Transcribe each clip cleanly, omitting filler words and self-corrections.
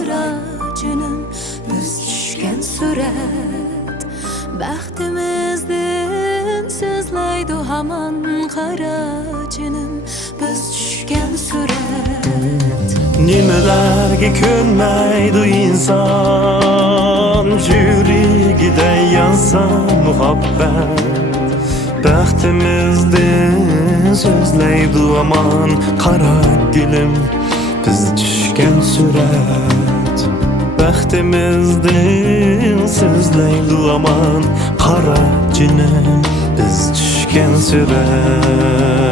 qara jinim biz tushgan surat baxtimizdan so'zlaydi hamon qara jinim biz tushgan surat nimalarga ko'nmaydi inson yuragida yonsa muhabbat baxtimizdan so'zlaydi hamon qara gulim biz tushgan surat baxtimizdan so'zlaydi hamon qara jinim biz tushgan surat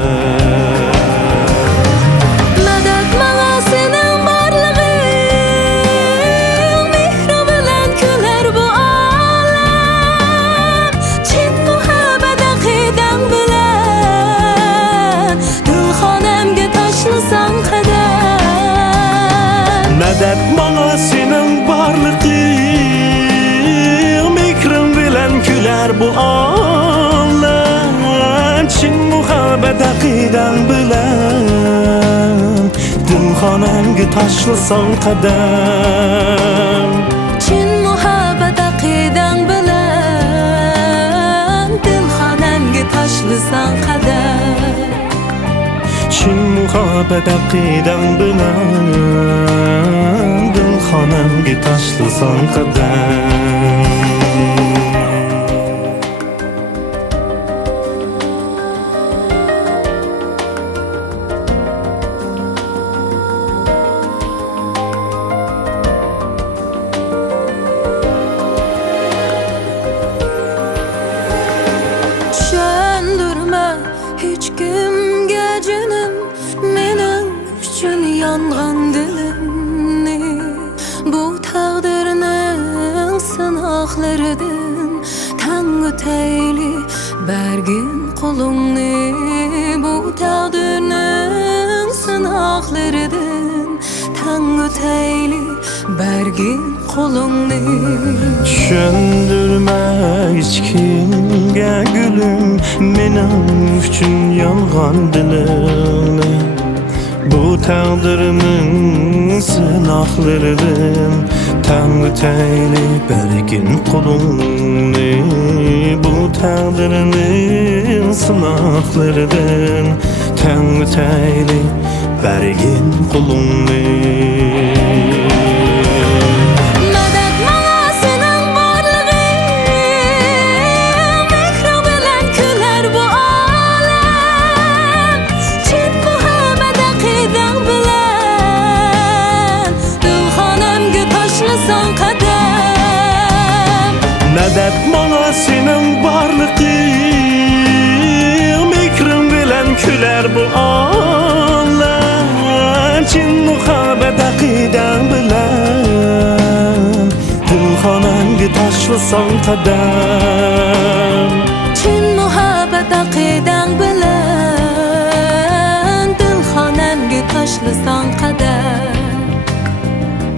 Medet bana senin varlığın Mikrim bilen güler bu alam Çin muhabbet akiden bilen Dilxonamga tashlasan qadam Çin muhabbet akiden bilen Dilxonamga tashlasan qadam Çin muhabbet akiden bilen Dilxonamga tashlasan qadam Hiç kimge jinim mening uchun yongan dilimni bu taqdirning sinoqlaridan tang o'tayli bergin qo'lingni bu taqdirning sinoqlaridan tang o'tayli bergin qo'lingni tushundirma hech kimga gulum mening uchun yongan dilimni bu taqdirining sinoqlaridan tang o'tayli bergin qo'lingni bu taqdirining sinoqlaridan tang o'tayli bergin qo'lingni Medet bana senin varlığın Mikrim bilen küler bu alam Çin muhabbet akiden bilen Dilxonamga tashlasan qadam Çin muhabbet akiden bilen Dilxonamga tashlasan qadam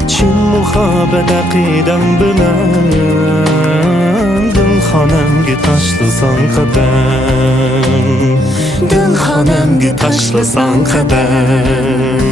Çin muhabbet akiden bilen Dilxonamga tashlasan qadam Dilxonamga tashlasan qadam